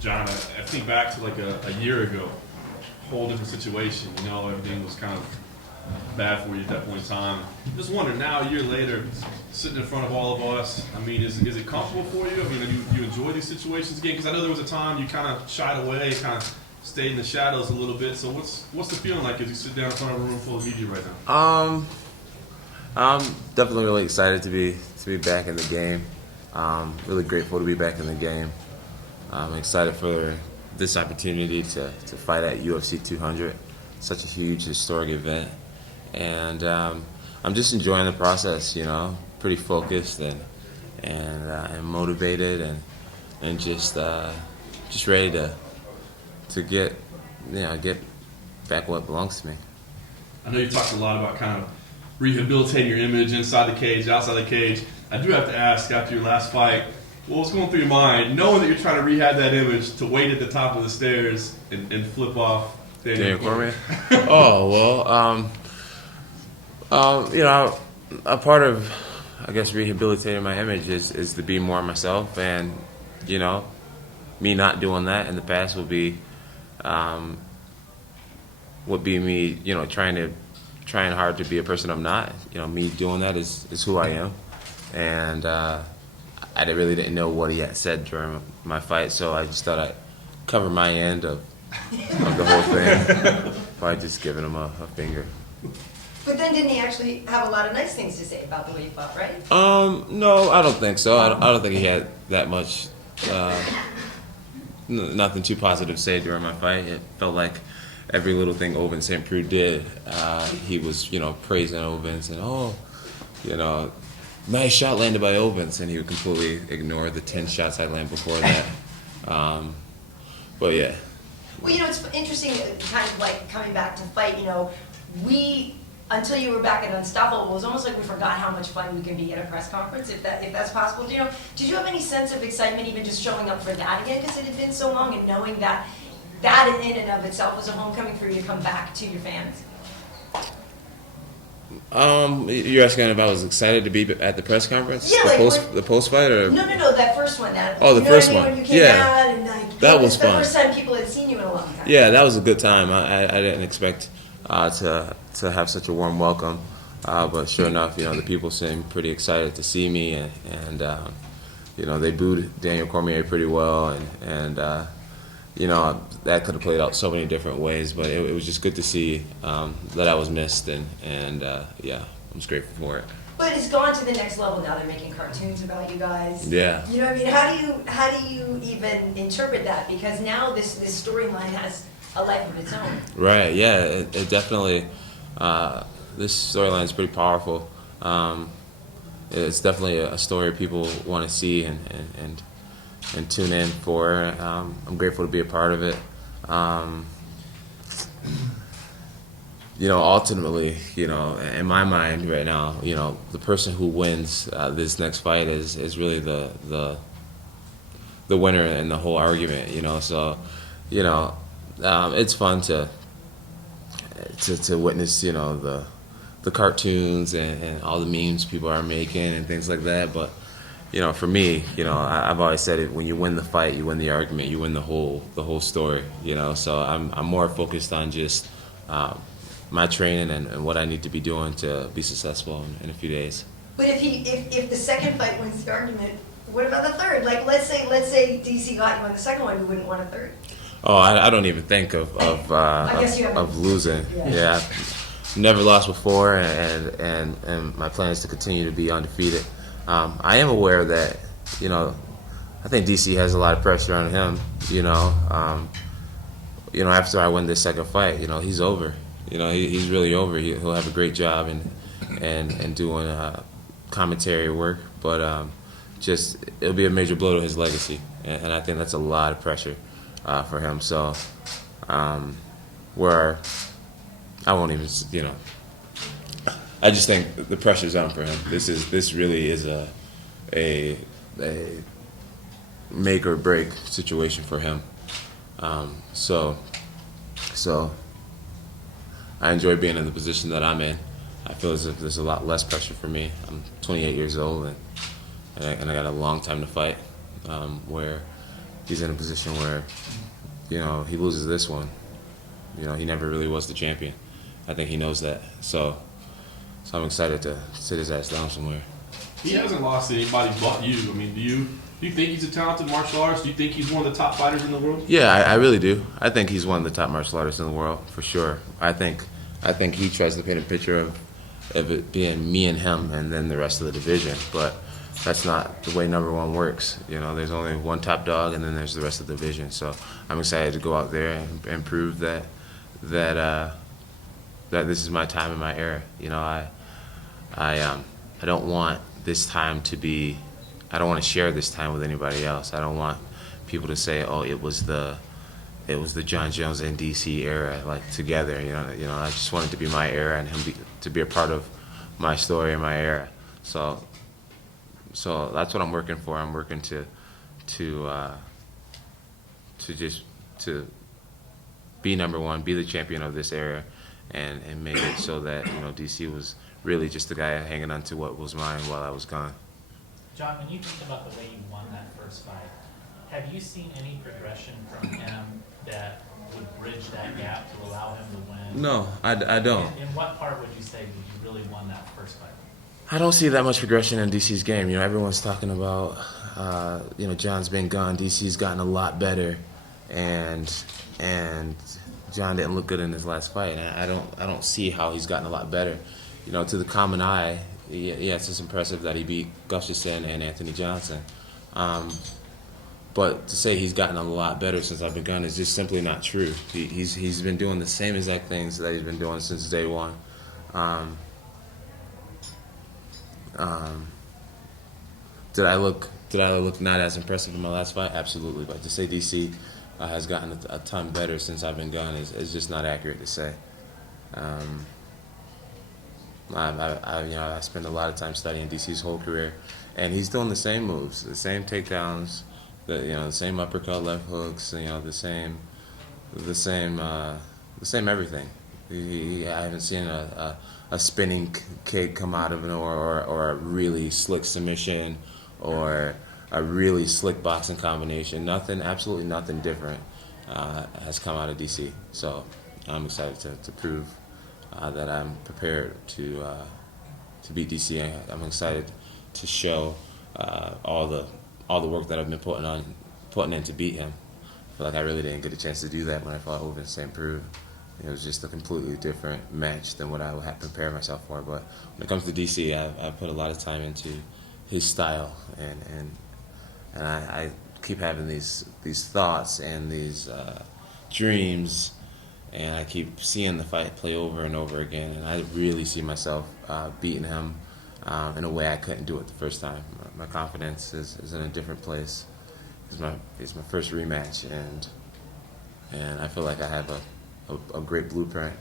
John, I think back to like a year ago, whole different situation. You know, everything was kind of bad for you at that point in time. Just wonder now, a year later, sitting in front of all of us. I mean, is it comfortable for you? I mean, you enjoy these situations again? Because I know there was a time you kind of shied away, kind of stayed in the shadows a little bit. So what's the feeling like as you sit down in front of a room full of media right now? I'm definitely really excited to be back in the game. Really grateful to be back in the game. I'm excited for this opportunity to fight at UFC 200. Such a huge historic event, and I'm just enjoying the process. You know, pretty focused and motivated and just ready to get back what belongs to me. I know you talked a lot about kind of rehabilitating your image inside the cage, outside the cage. I do have to ask, after your last fight, what was going through your mind, knowing that you're trying to rehab that image, to wait at the top of the stairs and flip off Daniel Cormier? Oh, well, you know, a part of, I guess, rehabilitating my image is to be more myself, and, you know, me not doing that in the past would be me, you know, trying hard to be a person I'm not. You know, me doing that is who I am, and I really didn't know what he had said during my fight, so I just thought I'd cover my end of the whole thing by just giving him a finger. But then didn't he actually have a lot of nice things to say about the way you fought, right? No, I don't think so. I don't think he had that much, nothing too positive to say during my fight. It felt like every little thing Ovin St. Preux did, he was, you know, praising Ovins and, you know, nice shot landed by Ovins, and he would completely ignore the 10 shots I landed before that. But yeah. Well, you know, it's interesting, kind of like coming back to fight, you know, until you were back at Unstoppable, it was almost like we forgot how much fun we can be at a press conference, if that's possible. You know, did you have any sense of excitement even just showing up for that again, because it had been so long, and knowing that in and of itself was a homecoming for you to come back to your fans? You're asking if I was excited to be at the press conference? Yeah, the post fight, or no, that first one. The first one. When you came out and that was fun. The first time people had seen you in a long time. Yeah, that was a good time. I didn't expect to have such a warm welcome, but sure enough, you know, the people seemed pretty excited to see me, and you know, they booed Daniel Cormier pretty well, and you know, that could have played out so many different ways, but it was just good to see that I was missed, and yeah, I'm just grateful for it. But it's gone to the next level now. They're making cartoons about you guys. Yeah. You know what I mean? How do you even interpret that? Because now this storyline has a life of its own. Right. Yeah. It definitely. This storyline is pretty powerful. It's definitely a story people want to see and tune in for. I'm grateful to be a part of it. You know, ultimately, you know, in my mind right now, you know, the person who wins this next fight is really the winner in the whole argument. You know, so, you know, it's fun to witness, you know, the cartoons and all the memes people are making and things like that. But, you know, for me, you know, I've always said it: when you win the fight, you win the argument, you win the whole story. You know, so I'm more focused on just my training and what I need to be doing to be successful in a few days. But if the second fight wins the argument, what about the third? Like, let's say DC got you on the second one, you wouldn't want a third. Oh, I don't even think of losing. Yeah, I've never lost before, and my plan is to continue to be undefeated. I am aware that, you know, I think DC has a lot of pressure on him. You know, after I win this second fight, you know, he's over. You know, he's really over. He'll have a great job and doing commentary work, but just it'll be a major blow to his legacy, and I think that's a lot of pressure for him. So, where I won't even, you know, I just think the pressure's on for him. This really is a make or break situation for him. So I enjoy being in the position that I'm in. I feel as if there's a lot less pressure for me. I'm 28 years old, and I got a long time to fight, where he's in a position where, he loses this one. He never really was the champion. I think he knows that. So I'm excited to sit his ass down somewhere. He hasn't lost to anybody but you. I mean, do you think he's a talented martial artist? Do you think he's one of the top fighters in the world? Yeah, I really do. I think he's one of the top martial artists in the world, for sure. I think he tries to paint a picture of it being me and him and then the rest of the division. But that's not the way number one works. There's only one top dog and then there's the rest of the division. So I'm excited to go out there and prove that this is my time and my era. I don't want this time to be. I don't want to share this time with anybody else. I don't want people to say, "Oh, it was the Jon Jones and DC era, like together." I just want it to be my era and him to be a part of my story and my era. So that's what I'm working for. I'm working to be number one, be the champion of this era, and make it so that DC was really just the guy hanging on to what was mine while I was gone. Jon, when you think about the way you won that first fight, have you seen any progression from him that would bridge that gap to allow him to win? No, I don't. In what part would you say that you really won that first fight? I don't see that much progression in DC's game. Everyone's talking about, Jon's been gone. DC's gotten a lot better, and Jon didn't look good in his last fight. And I don't see how he's gotten a lot better. To the common eye, yes, it's impressive that he beat Gustafsson and Anthony Johnson. But to say he's gotten a lot better since I've been gone is just simply not true. He's been doing the same exact things that he's been doing since day one. Did I look not as impressive in my last fight? Absolutely. But to say DC has gotten a ton better since I've been gone is just not accurate to say. I spent a lot of time studying DC's whole career, and he's doing the same moves, the same takedowns, the same uppercut, left hooks, the same everything. I haven't seen a spinning kick come out of nowhere, or a really slick submission, or a really slick boxing combination. Nothing, absolutely nothing different has come out of DC. So I'm excited to prove that I'm prepared to beat DC. I'm excited to show all the work that I've been putting in to beat him. I feel like I really didn't get a chance to do that when I fought Ovince St. Preux. It was just a completely different match than what I would have prepared myself for. But when it comes to DC, I put a lot of time into his style, and I keep having these thoughts and these dreams, and I keep seeing the fight play over and over again, and I really see myself beating him in a way I couldn't do it the first time. My confidence is in a different place. It's my first rematch, and I feel like I have a great blueprint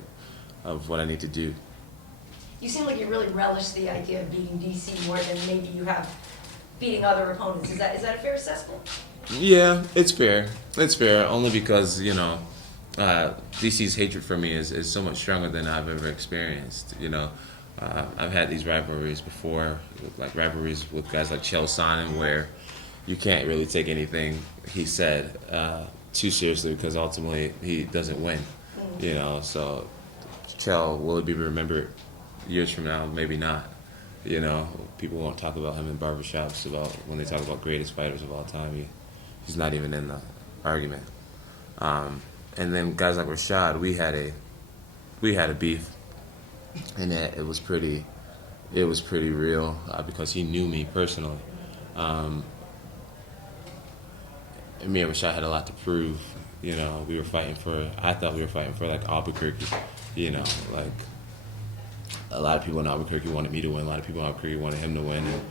of what I need to do. You seem like you really relish the idea of beating DC more than maybe you have beating other opponents. Is that a fair assessment? Yeah, it's fair. It's fair, only because, DC's hatred for me is so much stronger than I've ever experienced. I've had these rivalries before, like rivalries with guys like Chael Sonnen, where you can't really take anything he said too seriously because ultimately he doesn't win. So Chael, will it be remembered years from now? Maybe not. People won't talk about him in barbershops about when they talk about greatest fighters of all time. He's not even in the argument. And then guys like Rashad, we had a beef, and it was pretty real because he knew me personally. Me and Rashad had a lot to prove. I thought we were fighting for like Albuquerque. Like a lot of people in Albuquerque wanted me to win. A lot of people in Albuquerque wanted him to win. And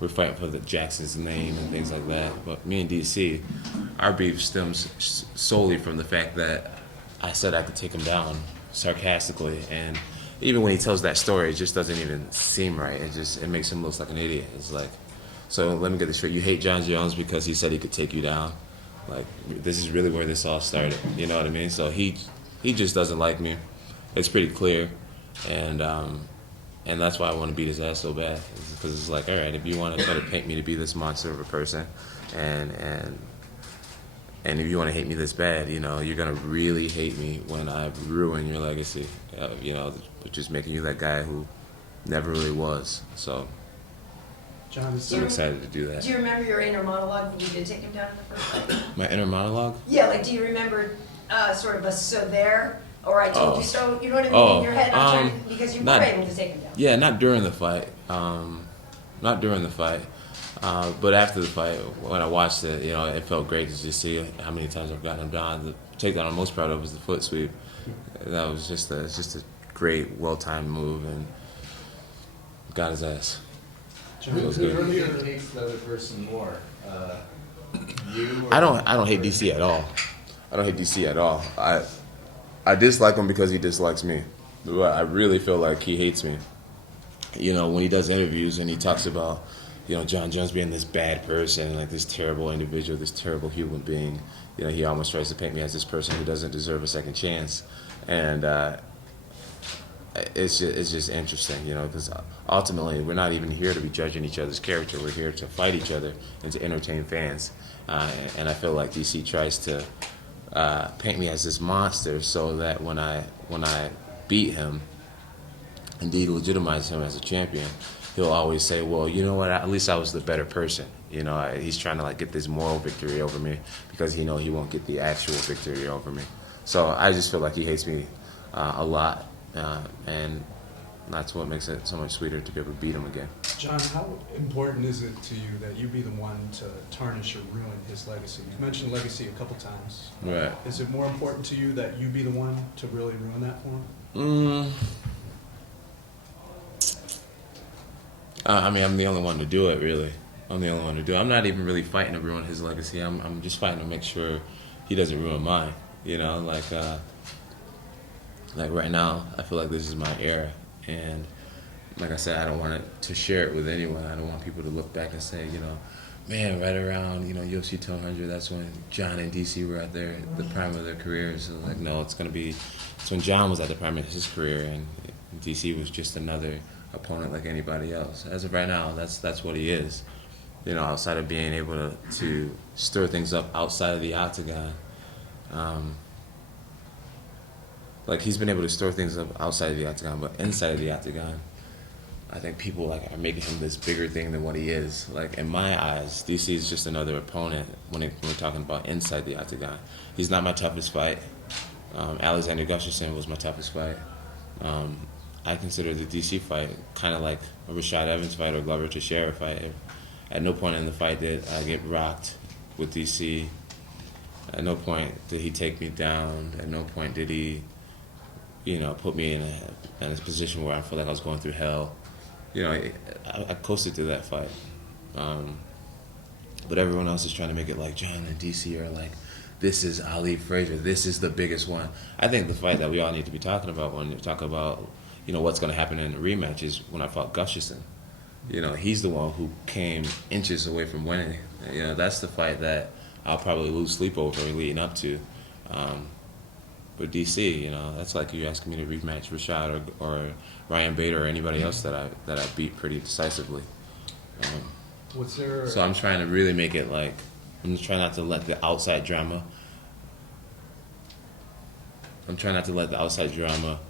we're fighting for the Jackson's name and things like that. But me and DC, our beef stems solely from the fact that I said I could take him down sarcastically, and even when he tells that story, it just doesn't even seem right. It makes him look like an idiot. It's like, so let me get this straight. You hate Jon Jones because he said he could take you down. Like, this is really where this all started. You know what I mean? So he just doesn't like me. It's pretty clear, and that's why I want to beat his ass so bad. Because it's like, all right, if you want to try to paint me to be this monster of a person, and And if you want to hate me this bad, you know, you're gonna really hate me when I ruin your legacy. You know, just making you that guy who never really was. So Jon, I'm excited to do that. Do you remember your inner monologue when you did take him down in the first fight? My inner monologue? Yeah, like do you remember sort of a so there or I told you so? You know what I mean? Oh, In your head, I'm trying, because you were able to take him down. Yeah, not during the fight. Not during the fight. But after the fight, when I watched it, you know, it felt great to just see how many times I've gotten him down. The takedown I'm most proud of was the foot sweep. That was just a great, well-timed move, and got his ass. Jon, It was Who good. do you think hates the other person more? You? Or I don't hate DC at all. I don't hate DC at all. I dislike him because he dislikes me. I really feel like he hates me. You know, when he does interviews and he talks about, you know, Jon Jones being this bad person, like this terrible individual, this terrible human being. You know, he almost tries to paint me as this person who doesn't deserve a second chance. And it's just interesting, you know, because ultimately we're not even here to be judging each other's character. We're here to fight each other and to entertain fans. And I feel like DC tries to paint me as this monster so that when I beat him, indeed legitimize him as a champion, he'll always say, well, you know what, at least I was the better person. You know, he's trying to like get this moral victory over me because he know he won't get the actual victory over me. So I just feel like he hates me a lot, and that's what makes it so much sweeter to be able to beat him again. Jon, how important is it to you that you be the one to tarnish or ruin his legacy? You've mentioned legacy a couple times. Right. Is it more important to you that you be the one to really ruin that for him? I mean, I'm the only one to do it, really. I'm the only one to do it. I'm not even really fighting to ruin his legacy. I'm just fighting to make sure he doesn't ruin mine. You know, like right now, I feel like this is my era. And like I said, I don't want to share it with anyone. I don't want people to look back and say, you know, man, right around, you know, UFC 200, that's when Jon and DC were at the prime of their careers. So like, no, it's when Jon was at the prime of his career and DC was just another opponent like anybody else. As of right now, that's what he is. You know, outside of being able to stir things up outside of the octagon, like he's been able to stir things up outside of the octagon, but inside of the octagon, I think people like are making him this bigger thing than what he is. Like in my eyes, DC is just another opponent when we're talking about inside the octagon. He's not my toughest fight. Alexander Gustafsson was my toughest fight. I consider the DC fight kind of like a Rashad Evans fight or Glover Teixeira fight. At no point in the fight did I get rocked with DC. At no point did he take me down. At no point did he, you know, put me in a position where I feel like I was going through hell. You know, I coasted through that fight. But everyone else is trying to make it like Jon and DC are like, this is Ali Frazier. This is the biggest one. I think the fight that we all need to be talking about when we talk about, you know, what's going to happen in the rematch is when I fought Gustafsson. You know, he's the one who came inches away from winning. You know, that's the fight that I'll probably lose sleep over leading up to. But DC, you know, that's like you asking me to rematch Rashad or Ryan Bader or anybody else that I beat pretty decisively. So I'm trying to really make it like, I'm just trying not to let the outside drama. I'm trying not to let the outside drama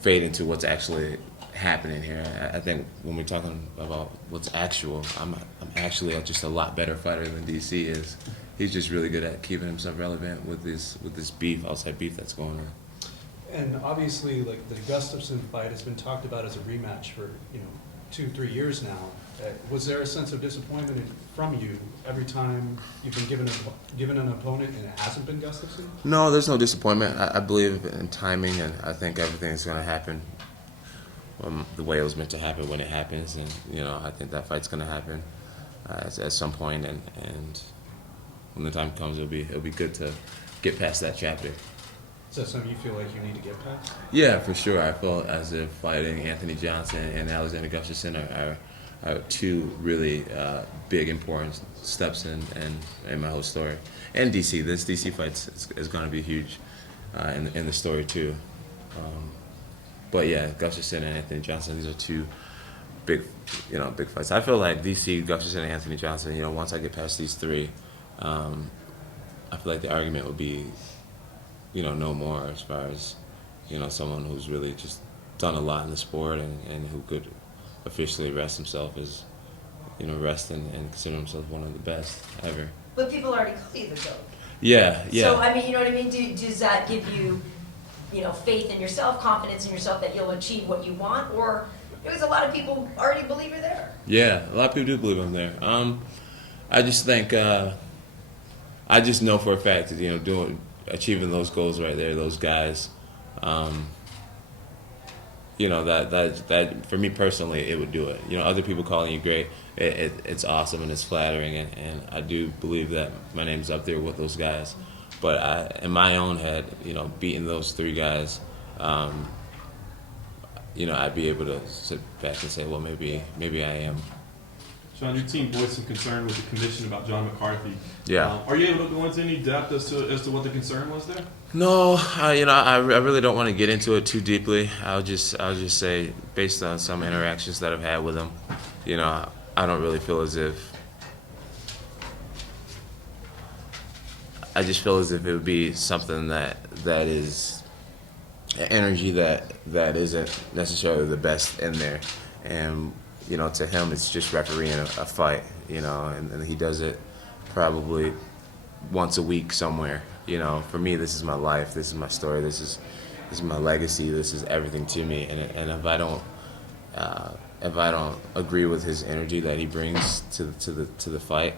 fade into what's actually happening here. I think when we're talking about what's actual, I'm actually just a lot better fighter than DC is. He's just really good at keeping himself relevant with this beef, outside beef that's going on. And obviously, like the Gustafsson fight has been talked about as a rematch for 2-3 years now. Was there a sense of disappointment from you every time you've been given an opponent and it hasn't been Gustafsson? No, there's no disappointment. I believe in timing, and I think everything is going to happen the way it was meant to happen when it happens. And you know, I think that fight's going to happen at some point, and when the time comes, it'll be good to get past that chapter. Is that something you feel like you need to get past? Yeah, for sure. I felt as if fighting Anthony Johnson and Alexander Gustafsson are two really big, important steps in my whole story. And DC, this DC fight is going to be huge in the story too. But yeah, Gustafsson and Anthony Johnson, these are two big fights. I feel like DC, Gustafsson, and Anthony Johnson. You know, once I get past these three, I feel like the argument would be, no more as far as, someone who's really just done a lot in the sport and who could officially rest himself as, rest and consider himself one of the best ever. But people already call you the GOAT. Yeah. So, I mean, you know what I mean? Does that give you, faith in yourself, confidence in yourself that you'll achieve what you want? Or because a lot of people already believe you're there. Yeah, a lot of people do believe I'm there. I just think, I just know for a fact that, achieving those goals right there, those guys, that for me personally, it would do it. Other people calling you great, it's awesome and it's flattering, and I do believe that my name's up there with those guys. But in my own head, beating those three guys, I'd be able to sit back and say, well, maybe I am. Jon, your team voiced some concern with the commission about John McCarthy. Yeah. Are you able to go into any depth as to what the concern was there? No, I really don't want to get into it too deeply. I'll just say, based on some interactions that I've had with him, I don't really feel as if. I just feel as if it would be something that is energy that isn't necessarily the best in there, and to him it's just refereeing a fight, and he does it probably once a week somewhere. For me, this is my life, this is my story, this is my legacy, this is everything to me, and if I don't agree with his energy that he brings to the fight,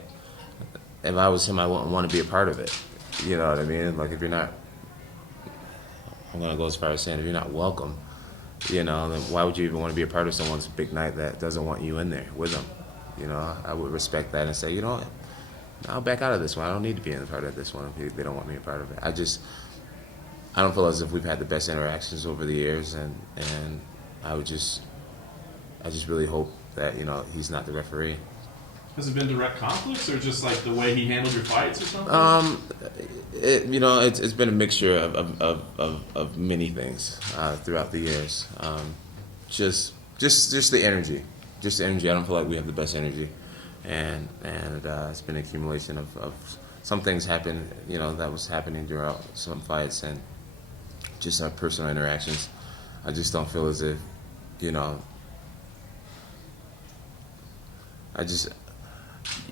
if I was him, I wouldn't want to be a part of it. You know what I mean? Like, if you're not, I'm gonna go as far as saying, if you're not welcome, then why would you even want to be a part of someone's big night that doesn't want you in there with them? I would respect that and say, what? I'll back out of this one. I don't need to be in part of this one if they don't want me a part of it. I don't feel as if we've had the best interactions over the years, and I just really hope that he's not the referee. Has it been direct conflicts, or just like the way he handled your fights, or something? It's been a mixture of many things throughout the years. Just the energy, I don't feel like we have the best energy, and it's been an accumulation of some things happen, that was happening throughout some fights, and just our personal interactions. I just don't feel as if,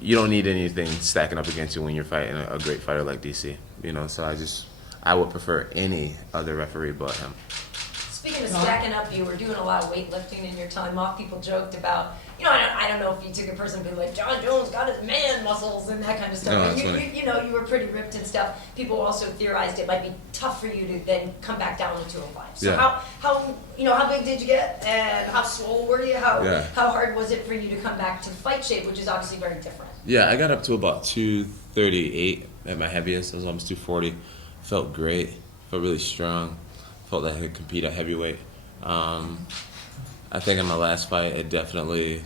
you don't need anything stacking up against you when you're fighting a great fighter like DC. So I would prefer any other referee but him. Speaking of stacking up, you were doing a lot of weightlifting in your time off. People joked about, I don't know if you took it personally, but like Jon Jones got his man muscles and that kind of stuff. No, But that's funny. you were pretty ripped and stuff. People also theorized it might be tough for you to then come back down to 205. So Yeah. how big did you get, and how swole were you? Yeah. How hard was it for you to come back to fight shape, which is obviously very different? Yeah, I got up to about 238 at my heaviest. I was almost 240. Felt great. Felt really strong. Felt like I could compete at heavyweight. I think in my last fight, it definitely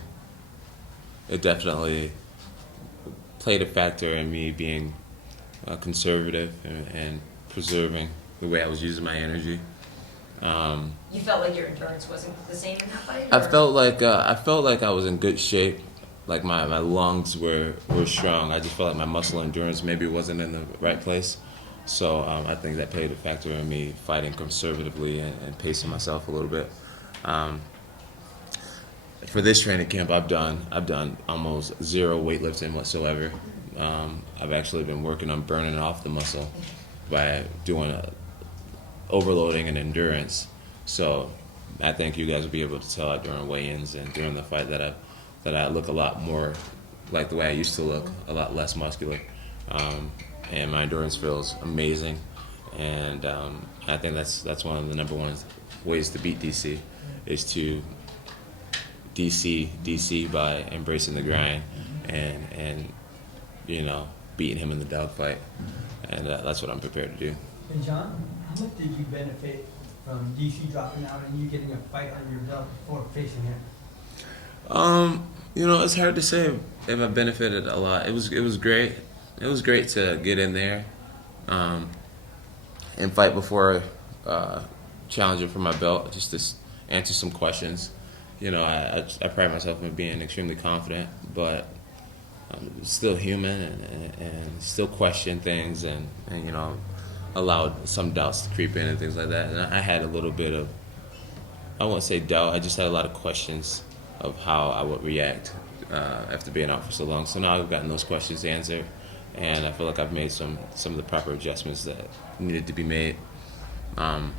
played a factor in me being conservative and preserving the way I was using my energy. You felt like your endurance wasn't the same in that fight? I felt like I was in good shape. Like my lungs were strong. I just felt like my muscle endurance maybe wasn't in the right place. So I think that played a factor in me fighting conservatively and pacing myself a little bit. For this training camp, I've done almost zero weightlifting whatsoever. I've actually been working on burning off the muscle by doing overloading and endurance. So I think you guys will be able to tell during weigh-ins and during the fight that I look a lot more like the way I used to look, a lot less muscular. And my endurance feels amazing. And I think that's one of the number one ways to beat DC is to DC by embracing the grind and beating him in the dogfight. And that's what I'm prepared to do. Hey Jon, how much did you benefit from DC dropping out and you getting a fight on your belt before facing him? It's hard to say if I benefited a lot. It was great. It was great to get in there and fight before challenger for my belt, just to answer some questions. I pride myself in being extremely confident, but still human and still question things and allowed some doubts to creep in and things like that. And I had a little bit of, I won't say doubt, I just had a lot of questions of how I would react after being out for so long. So now I've gotten those questions answered, and I feel like I've made some of the proper adjustments that needed to be made. But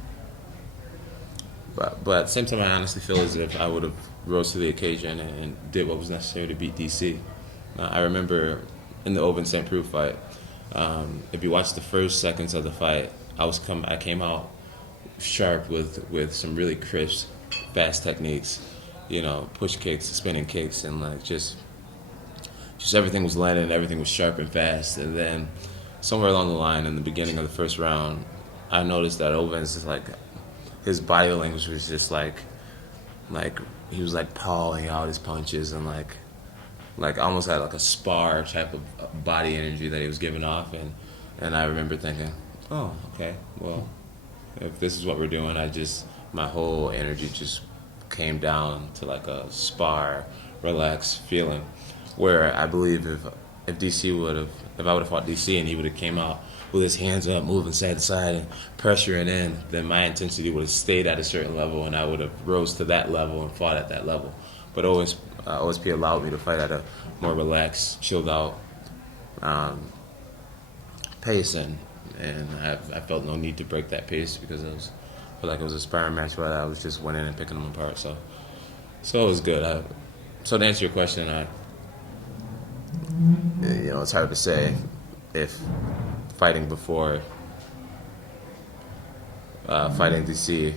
at the same time, I honestly feel as if I would have rose to the occasion and did what was necessary to beat DC. I remember in the Oven St. Preux fight, if you watch the first seconds of the fight, I came out sharp with some really crisp, fast techniques, push kicks, spinning kicks, and like just everything was landing, everything was sharp and fast. And then somewhere along the line, in the beginning of the first round, I noticed that Oven's just like, his body language was just like he was like pawing out his punches and like almost had like a spar type of body energy that he was giving off, and I remember thinking, oh, okay, well, if this is what we're doing, my whole energy just came down to like a spar, relaxed feeling, where I believe if I would have fought DC and he would have came out with his hands up, moving side to side and pressuring in, then my intensity would have stayed at a certain level and I would have rose to that level and fought at that level. But OSP allowed me to fight at a more relaxed, chilled out pace, and I felt no need to break that pace because I felt like it was a sparring match where I was just winning and picking them apart. So it was good. So to answer your question, it's hard to say if fighting before fighting DC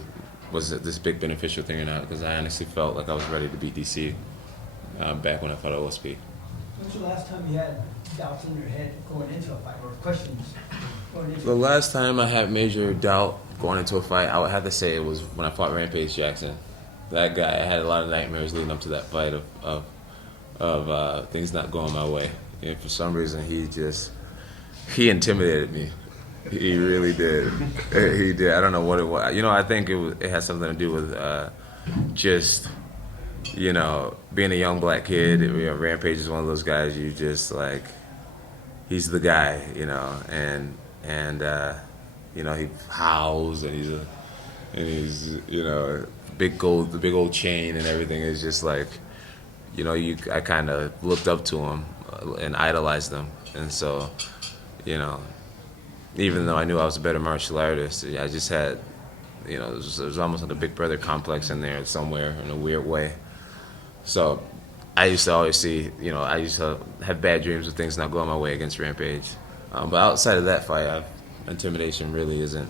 was this big beneficial thing or not, because I honestly felt like I was ready to beat DC back when I fought OSP. When's the last time you had doubts in your head going into a fight, or questions going into The last time I had major doubt going into a fight, I would have to say it was when I fought Rampage Jackson. That guy, I had a lot of nightmares leading up to that fight of things not going my way. And for some reason, he intimidated me. He really did. He did. I don't know what it was. I think it had something to do with just, being a young black kid. Rampage is one of those guys you just like, he's the guy, and he howls and he's the big old chain and everything is just like, I kind of looked up to him and idolized him, and so, even though I knew I was a better martial artist, I just had, there was almost like a big brother complex in there somewhere in a weird way. So I used to always see, I used to have bad dreams of things not going my way against Rampage. But outside of that fight, intimidation really isn't,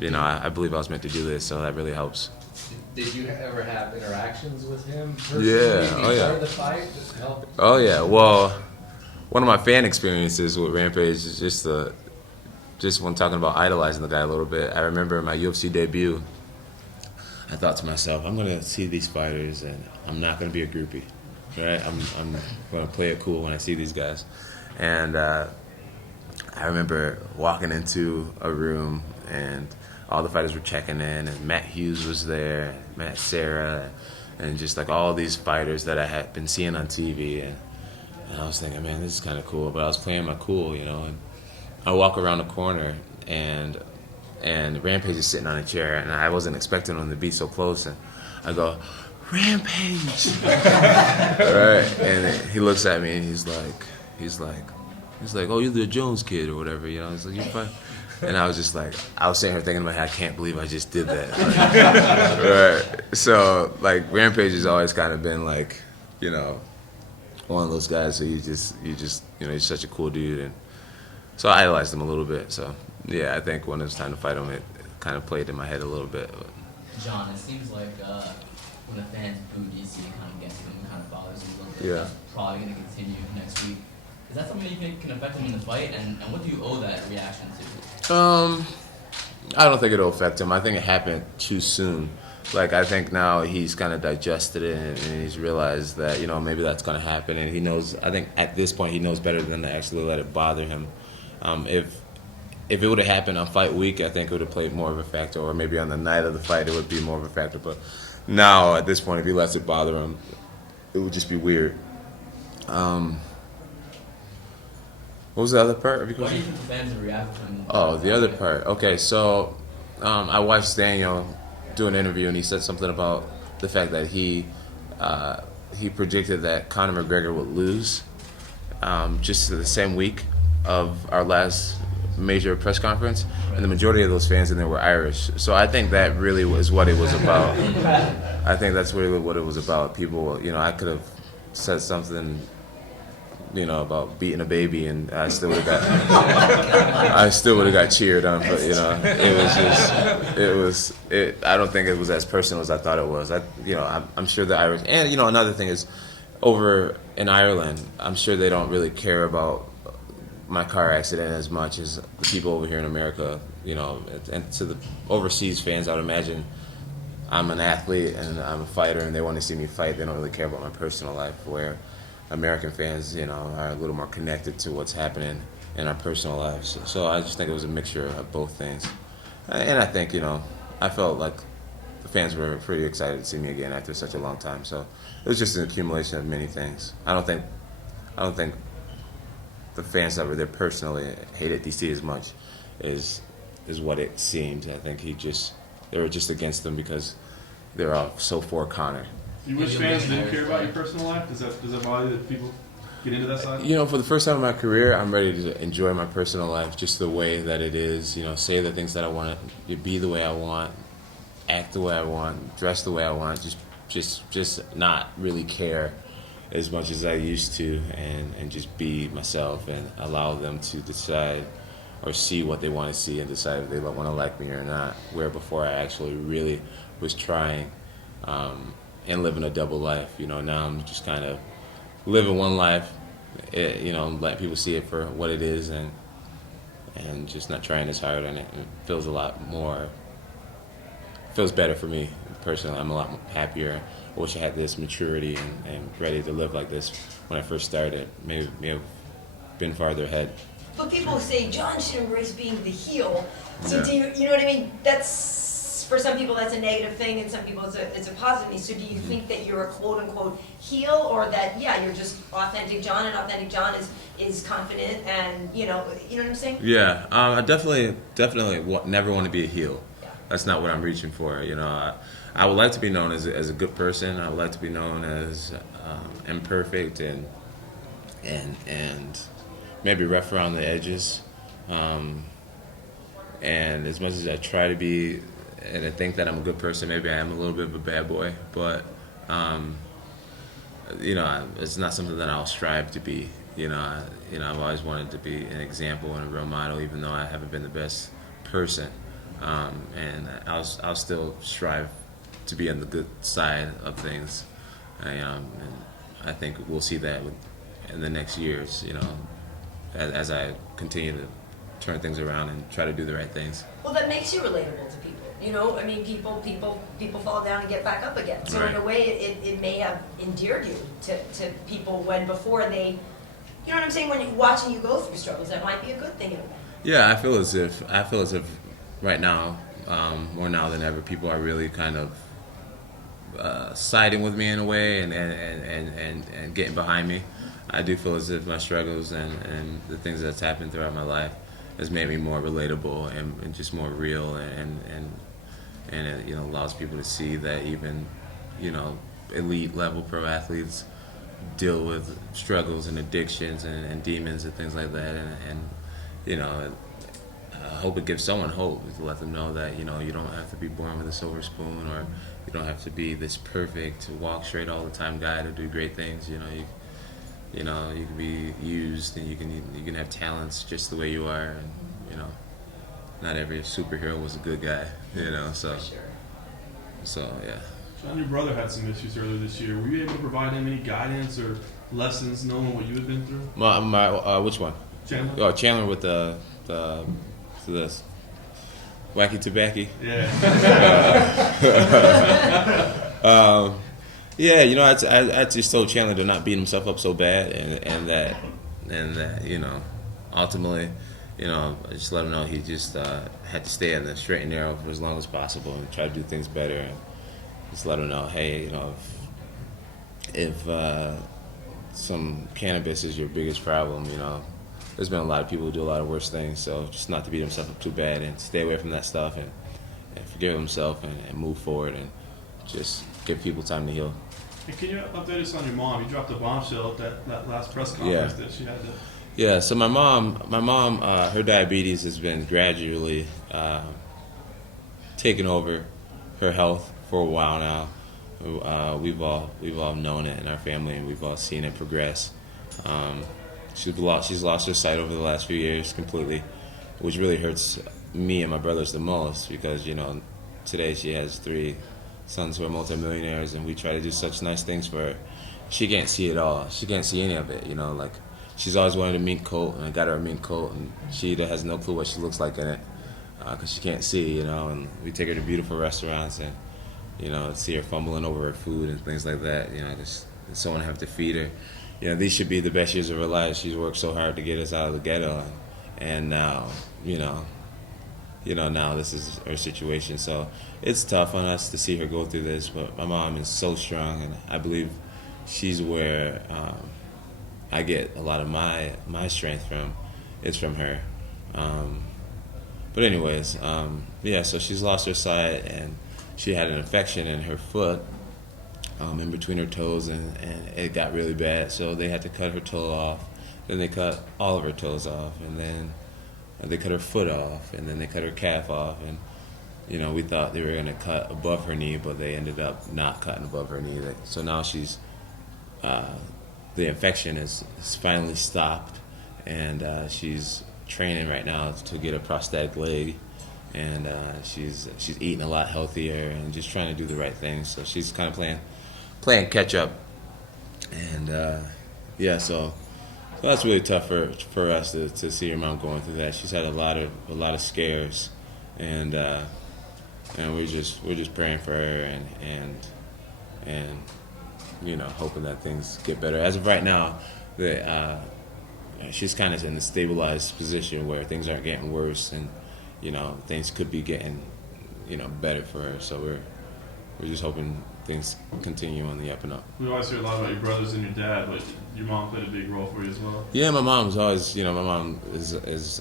I believe I was meant to do this, so that really helps. Did you ever have interactions with him personally Yeah. before the fight? Just to help? Oh yeah, well, one of my fan experiences with Rampage is just when talking about idolizing the guy a little bit. I remember my UFC debut, I thought to myself, I'm going to see these fighters and I'm not going to be a groupie, right? I'm going to play it cool when I see these guys. And I remember walking into a room and all the fighters were checking in, and Matt Hughes was there, Matt Serra, and just like all these fighters that I had been seeing on TV. And I was thinking, man, this is kind of cool. But I was playing my cool, and I walk around the corner, and Rampage is sitting on a chair, and I wasn't expecting him to be so close. And I go, Rampage! Right? And he looks at me, and he's like, oh, you're the Jones kid or whatever, He's like, you're fine. And I was just like, I was sitting here thinking in my head, I can't believe I just did that. Right? So, like, Rampage has always kind of been like, one of those guys. So you just, he's such a cool dude, and so I idolized him a little bit. So yeah, I think when it was time to fight him, it kind of played in my head a little bit. But. John, it seems like when the fans boo DC, it kind of gets them, kind of bothers you a little bit. Yeah. That's probably going to continue next week. Is that something you think can affect him in the fight, and what do you owe that reaction to? I don't think it'll affect him. I think it happened too soon. Like, I think now he's kind of digested it and he's realized that, maybe that's going to happen. And he knows, I think at this point he knows better than to actually let it bother him. If it would have happened on fight week, I think it would have played more of a factor, or maybe on the night of the fight it would be more of a factor. But now, at this point, if he lets it bother him, it would just be weird. What was the other part of your Why do you question? think the fans react when? Oh, the other part. Okay, so I watched Daniel do an interview, and he said something about the fact that he predicted that Conor McGregor would lose just the same week of our last major press conference, and the majority of those fans in there were Irish. So I think that really was what it was about. I think that's really what it was about. People, I could have said something, about beating a baby, and I still would have got cheered on. But I don't think it was as personal as I thought it was. I'm sure the Irish, and another thing is, over in Ireland, I'm sure they don't really care about my car accident as much as the people over here in America. And to the overseas fans, I would imagine I'm an athlete and I'm a fighter, and they want to see me fight. They don't really care about my personal life, where American fans, are a little more connected to what's happening in our personal lives. So I just think it was a mixture of both things. And I think, I felt like the fans were pretty excited to see me again after such a long time. So it was just an accumulation of many things. I don't think the fans that were there personally hated DC as much is what it seemed. I think they were just against them because they're all so for Conor. You wish fans didn't care about your personal life? Does that bother you that people get into that side? For the first time in my career, I'm ready to enjoy my personal life just the way that it is. Say the things that I want, be the way I want, act the way I want, dress the way I want. Just not really care as much as I used to, and just be myself and allow them to decide or see what they want to see and decide if they want to like me or not. Where before I actually really was trying. And living a double life, now I'm just kind of living one life, let people see it for what it is, and just not trying as hard, and it feels better for me personally. I'm a lot happier. I wish I had this maturity and ready to live like this when I first started. Maybe have been farther ahead. But people say Jon should embrace being the heel. So Yeah. do you know what I mean? That's, for some people that's a negative thing, and some people it's a positive thing. So do you think that you're a quote unquote heel, or that you're just authentic Jon, and authentic Jon is confident, and you know what I'm saying? Yeah, I definitely never want to be a heel. Yeah. That's not what I'm reaching for. I would like to be known as a good person. I would like to be known as imperfect and maybe rough around the edges. And as much as I try to be, and I think that I'm a good person, maybe I am a little bit of a bad boy. But it's not something that I'll strive to be. I've always wanted to be an example and a role model, even though I haven't been the best person. And I'll still strive to be on the good side of things. And I think we'll see that in the next years. As I continue to turn things around and try to do the right things. Well, that makes you relatable to people. People fall down and get back up again. So Right. in a way, it may have endeared you to people when before they, you know what I'm saying? When you're watching you go through struggles, that might be a good thing in a way. Yeah, I feel as if right now, more now than ever, people are really kind of siding with me in a way and getting behind me. I do feel as if my struggles and the things that's happened throughout my life has made me more relatable and just more real, and it allows people to see that even elite level pro athletes deal with struggles and addictions and demons and things like that, and I hope it gives someone hope to let them know that you don't have to be born with a silver spoon, or you don't have to be this perfect walk straight all the time guy to do great things. You can be used, and you can have talents just the way you are, and not every superhero was a good guy, so For sure. so yeah. Jon, your brother had some issues earlier this year. Were you able to provide him any guidance or lessons, knowing what you had been through? My which one? Chandler? Oh, Chandler with the this wacky tobacco. Yeah. Yeah, I just told Chandler to not beat himself up so bad, and that ultimately, I just let him know he just had to stay on the straight and narrow for as long as possible and try to do things better, and just let him know, hey, if some cannabis is your biggest problem. There's been a lot of people who do a lot of worse things, so just not to beat themselves up too bad and stay away from that stuff and forgive themselves and move forward and just give people time to heal. And can you update us on your mom? You dropped a bombshell at that last press conference that she had to. Yeah, so my mom, her diabetes has been gradually taking over her health for a while now. We've all known it in our family, and we've all seen it progress. She's lost her sight over the last few years completely, which really hurts me and my brothers the most because today she has 3 sons who are multimillionaires, and we try to do such nice things for her. She can't see it all. She can't see any of it. Like she's always wanted a mink coat, and I got her a mink coat, and she has no clue what she looks like in it because she can't see. And we take her to beautiful restaurants and see her fumbling over her food and things like that. Just someone have to feed her. These should be the best years of her life. She's worked so hard to get us out of the ghetto, and now, now this is her situation. So it's tough on us to see her go through this, but my mom is so strong, and I believe she's where I get a lot of my strength from. It's from her. But anyways, so she's lost her sight, and she had an infection in her foot, in between her toes, and it got really bad. So they had to cut her toe off. Then they cut all of her toes off, and then they cut her foot off, and then they cut her calf off. And we thought they were going to cut above her knee, but they ended up not cutting above her knee. So now she's the infection is finally stopped, and she's training right now to get a prosthetic leg. And she's eating a lot healthier and just trying to do the right things. So she's kind of playing catch up, and so that's really tough for us to see her mom going through that. She's had a lot of scares, and we're just praying for her and hoping that things get better. As of right now, she's kind of in a stabilized position where things aren't getting worse, and things could be getting better for her. So we're just hoping things continue on the up and up. We always hear a lot about your brothers and your dad, but your mom played a big role for you as well. Yeah, my mom's always, my mom is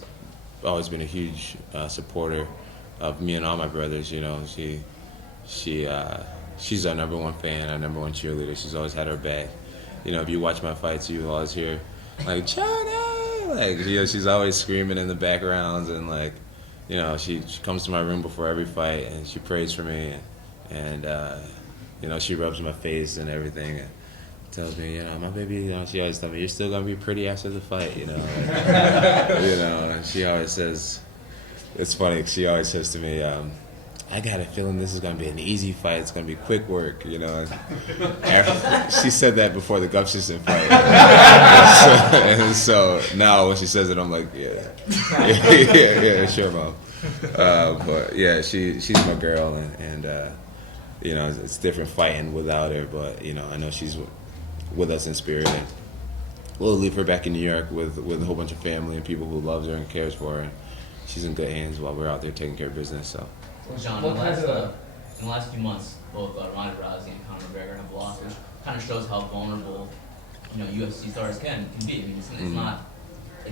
always been a huge supporter of me and all my brothers. She's our number one fan, our number one cheerleader. She's always had her back. If you watch my fights, you always hear like China, like she's always screaming in the backgrounds, and she comes to my room before every fight and she prays for me, and she rubs my face and everything and tells me, my baby, she always tells me, you're still gonna be pretty after the fight, and she always says, it's funny, she always says to me, I got a feeling this is gonna be an easy fight, it's gonna be quick work, She said that before the Gustafsson fight. and so now when she says it, I'm like, yeah, sure, Mom. But yeah, she's my girl, and it's different fighting without her, but I know she's with us in spirit, and we'll leave her back in New York with a whole bunch of family and people who loves her and cares for her, and she's in good hands while we're out there taking care of business. So, Jon, in the last few months, both Ronda Rousey and Conor McGregor have lost, which kind of shows how vulnerable UFC stars can be. I mean, it's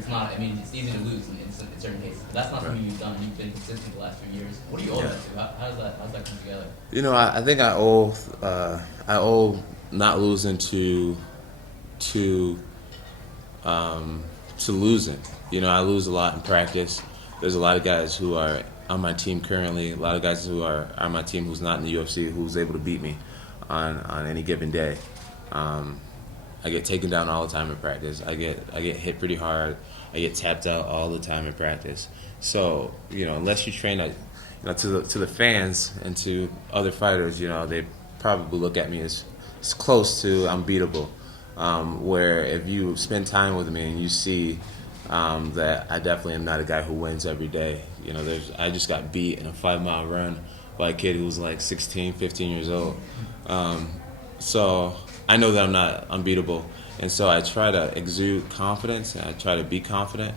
not. I mean, it's easy to lose in certain cases. But that's not something you've done. You've been consistent the last few years. What do you owe that to? How's that come together? I think I owe not losing to losing. I lose a lot in practice. There's a lot of guys who are on my team currently. A lot of guys who are on my team who's not in the UFC who's able to beat me on any given day. I get taken down all the time in practice. I get hit pretty hard. I get tapped out all the time in practice. So unless you train, to the fans and to other fighters, they probably look at me as close to unbeatable. Where if you spend time with me and you see that I definitely am not a guy who wins every day. I just got beat in a 5-mile run by a kid who was like 16, 15 years old. So I know that I'm not unbeatable, and so I try to exude confidence, and I try to be confident.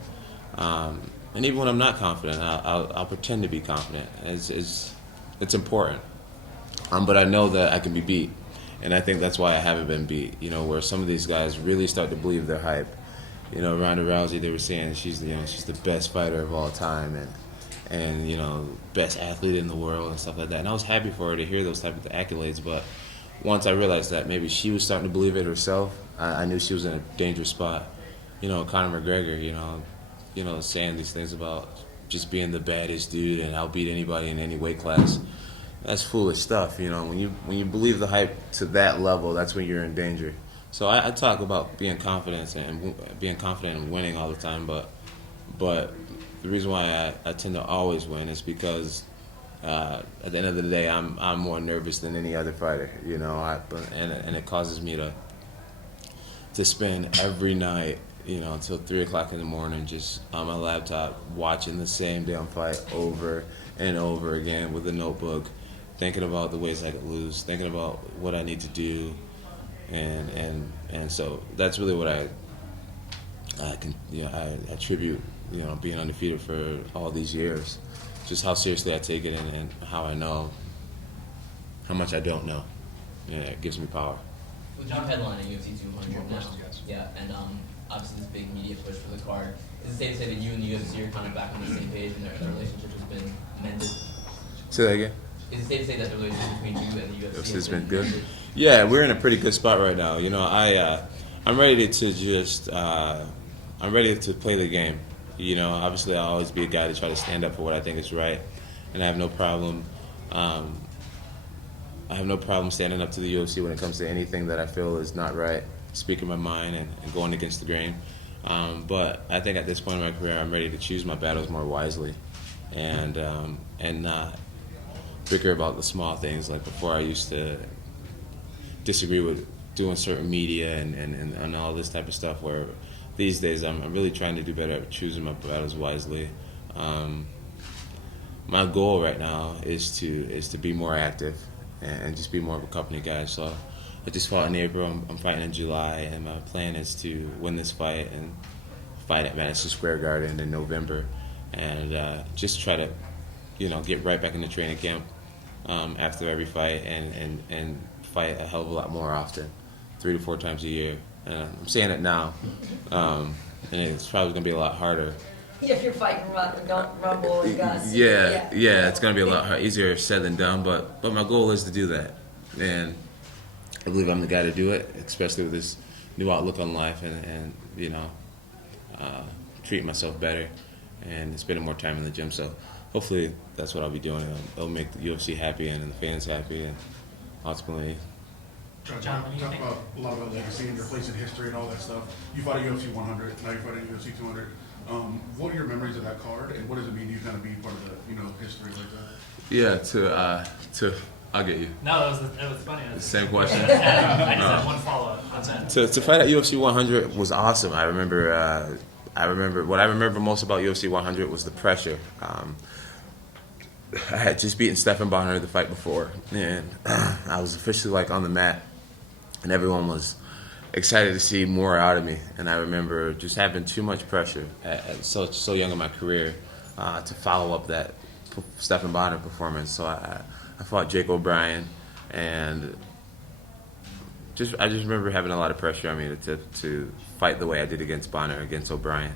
And even when I'm not confident, I'll pretend to be confident. It's important. But I know that I can be beat, And I think that's why I haven't been beat. You know, where some of these guys really start to believe their hype. You know, Ronda Rousey, they were saying she's the best fighter of all time, and you know, best athlete in the world and stuff like that. And I was happy for her to hear those type of accolades. But once I realized that maybe she was starting to believe it herself, I knew she was in a dangerous spot. You know, Conor McGregor, you know, saying these things about just being the baddest dude and outbeat anybody in any weight class. That's foolish stuff. You know, when you believe the hype to that level, that's when you're in danger. So I talk about being confident and winning all the time, but the reason why I tend to always win is because at the end of the day, I'm more nervous than any other fighter. You know, and it causes me to spend every night, you know, until 3 o'clock in the morning, just on my laptop watching the same damn fight over and over again with a notebook, thinking about the ways I could lose, thinking about what I need to do, and so that's really what I attribute, you know, being undefeated for all these years, just how seriously I take it and how I know how much I don't know. Yeah, it gives me power. With John headline at UFC 200 now, yeah, and obviously this big media push for the card, is it safe to say that you and the UFC are kind of back on the same page and their relationship has been mended? Say that again? Is it safe to say that the relationship between you and the UFC It's been good. Yeah, we're in a pretty good spot right now. You know, I'm ready to just I'm ready to play the game. You know, obviously I'll always be a guy to try to stand up for what I think is right, and I have no problem. I have no problem standing up to the UFC when it comes to anything that I feel is not right, speaking my mind and going against the grain. But I think at this point in my career, I'm ready to choose my battles more wisely, and not bicker about the small things. Like before, I used to disagree with doing certain media and all this type of stuff. Where these days, I'm really trying to do better at choosing my battles wisely. My goal right now is to be more active and just be more of a company guy. So I just fought in April. I'm fighting in July, and my plan is to win this fight and fight at Madison Square Garden in November, and just try to, you know, get right back into training camp after every fight and fight a hell of a lot more often, 3 to 4 times a year. I'm saying it now, and it's probably going to be a lot harder. If you're fighting Rumble and Gus. Yeah, it's going to be a lot easier said than done, but my goal is to do that. And I believe I'm the guy to do it, especially with this new outlook on life and you know, treating myself better and spending more time in the gym. So hopefully that's what I'll be doing. It'll make the UFC happy and the fans happy, and ultimately. John, when you talk think- about a lot about legacy and your place in history and all that stuff. You fought at UFC 100, now you fight at UFC 200. What are your memories of that card, and what does it mean to you kind of be part of the history like that? Yeah, I'll get you. No, that was funny. The same question. I just had one follow-up. That's it. To fight at UFC 100 was awesome. I remember what I remember most about UFC 100 was the pressure. I had just beaten Stephan Bonner the fight before, and I was officially like on the mat, and everyone was excited to see more out of me. And I remember just having too much pressure at so young in my career to follow up that Stephan Bonner performance. So I fought Jake O'Brien, and I just remember having a lot of pressure on me to fight the way I did against Bonner, against O'Brien.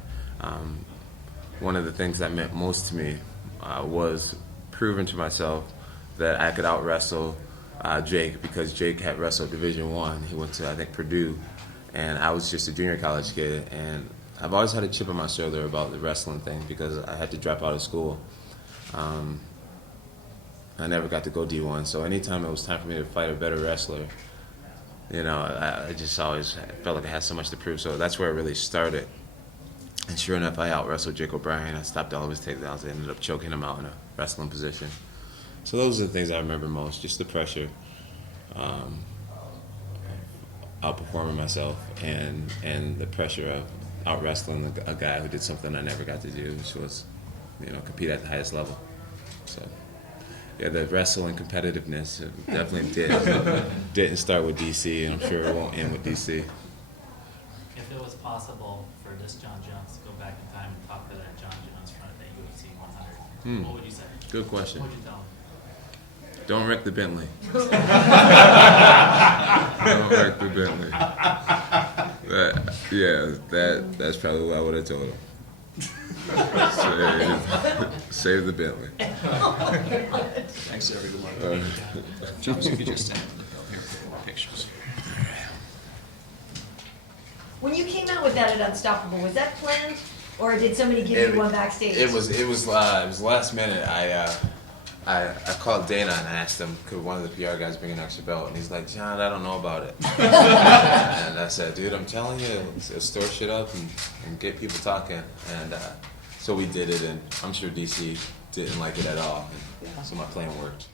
One of the things that meant most to me was proving to myself that I could out-wrestle Jake, because Jake had wrestled Division I. He went to, I think, Purdue, and I was just a junior college kid. And I've always had a chip on my shoulder about the wrestling thing because I had to drop out of school. I never got to go D1, so anytime it was time for me to fight a better wrestler, you know, I just always felt like I had so much to prove. So that's where it really started. And sure enough, I out-wrestled Jake O'Brien. I stopped all of his takedowns. I ended up choking him out in a wrestling position. So those are the things I remember most, just the pressure, outperforming myself, and the pressure of out-wrestling a guy who did something I never got to do, which was, you know, compete at the highest level. So, yeah, the wrestling competitiveness definitely didn't start with DC, and I'm sure it won't end with DC. If it was possible for this Jon Jones to go back in time and talk to that Jon Jones front at UFC 100, what would you say? Good question. What would you tell Don't wreck the Bentley. Don't wreck the Bentley. That's probably what I would have told him. Save the Bentley. Thanks, everyone. Jones, if you just stand up here for pictures. When you came out with that at Unstoppable, was that planned, or did somebody give you one backstage? It was last minute. I called Dana and asked him, could one of the PR guys bring an extra belt? And he's like, John, I don't know about it. And I said, dude, I'm telling you, store shit up and get people talking. And so we did it, and I'm sure DC didn't like it at all. And so my plan worked.